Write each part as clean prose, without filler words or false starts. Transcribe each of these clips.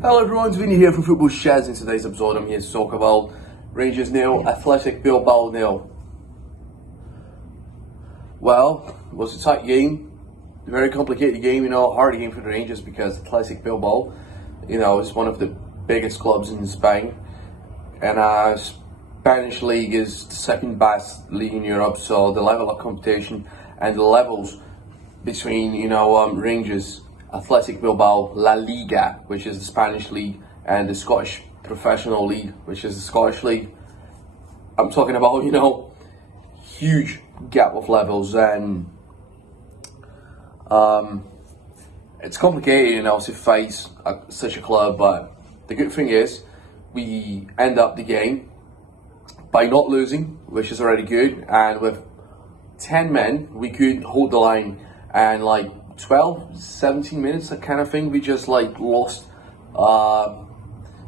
Hello everyone, it's Vinny here from Football Shedz. In today's episode I'm here to talk about Rangers 0, Athletic Bilbao 0. Well, it was a tight game, a very complicated game, a hard game for the Rangers because Athletic Bilbao, is one of the biggest clubs in Spain. And Spanish league is the second best league in Europe, so the level of competition and the levels between, Rangers, Athletic Bilbao, La Liga, which is the Spanish league, and the Scottish Professional League, which is the Scottish league. I'm talking about, huge gap of levels, and it's complicated, to face such a club. But the good thing is, we end up the game by not losing, which is already good, and with 10 men, we could hold the line, and 17 minutes, that kind of thing, we just lost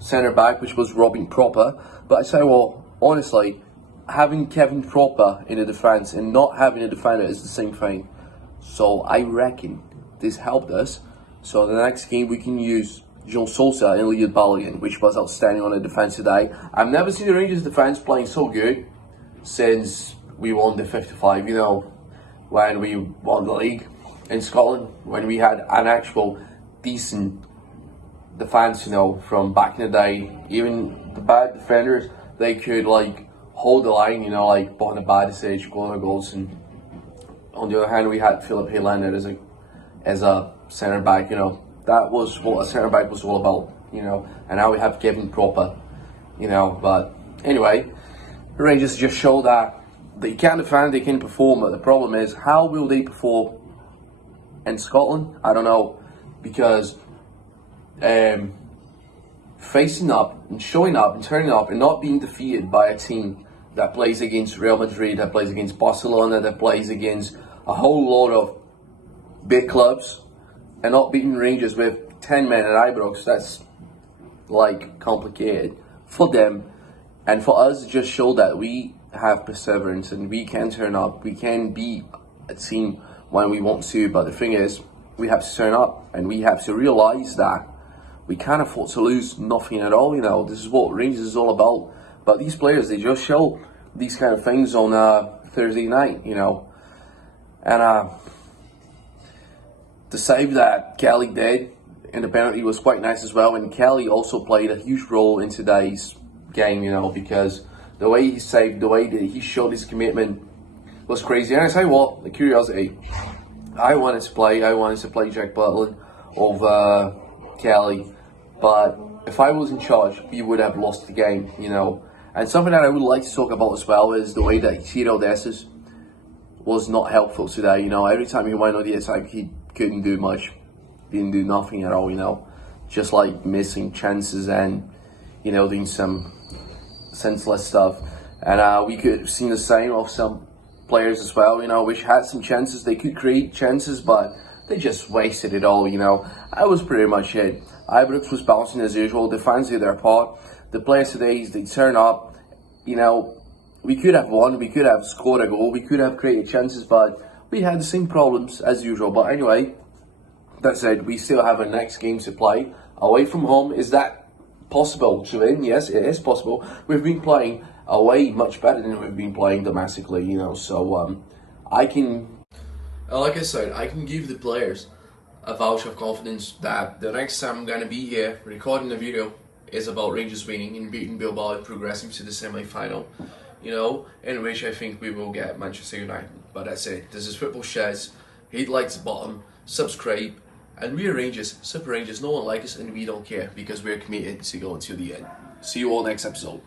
centre back, which was Robin Proper. But I say, well, honestly, having Kevin Proper in the defence and not having a defender is the same thing. So I reckon this helped us. So the next game we can use João Sousa and Lead Balogun, which was outstanding on the defence today. I've never seen the Rangers defence playing so good since we won the 55, when we won the league in Scotland, when we had an actual decent defence, from back in the day. Even the bad defenders, they could hold the line, Borna Badisic, Gunnar Goldson. On the other hand, we had Philip Helander as a centre back. That was what a centre back was all about. And now we have Kevin Proper. But anyway, the Rangers just show that they can defend, they can perform. But the problem is, how will they perform in Scotland? I don't know, because facing up and showing up and turning up and not being defeated by a team that plays against Real Madrid, that plays against Barcelona, that plays against a whole lot of big clubs, and not beating Rangers with 10 men at Ibrox, that's complicated for them. And for us, just show that we have perseverance and we can turn up, we can be a team when we want to. But the thing is, we have to turn up and we have to realise that we can't afford to lose nothing at all. This is what Rangers is all about. But these players, they just show these kind of things on Thursday night, And the save that Kelly did in the penalty was quite nice as well. And Kelly also played a huge role in today's game, because the way he saved, the way that he showed his commitment was crazy. And I tell you what, the curiosity, I wanted to play Jack Butland over Kelly, but if I was in charge, we would have lost the game, And something that I would like to talk about as well is the way that Ciro Dessus was not helpful today. Every time he went on the attack, he couldn't do much, didn't do nothing at all. Just missing chances and doing some senseless stuff. And we could have seen the same of some players as well, which had some chances. They could create chances, but they just wasted it all. That was pretty much it. Ibrox was bouncing as usual. The fans did their part. The players today, they turn up. We could have won. We could have scored a goal. We could have created chances, but we had the same problems as usual. But anyway, that said, we still have a next game to play away from home. Is that possible to win? Yes, it is possible. We've been playing away much better than we've been playing domestically, so I can, like I said, I can give the players a voucher of confidence that the next time I'm going to be here recording the video is about Rangers winning and beating Bilbao and progressing to the semi-final, in which I think we will get Manchester United. But that's it. This is Football Shedz. Hit like the bottom, subscribe, and we are Rangers, Super Rangers. No one likes us and we don't care because we're committed to go until the end. See you all next episode.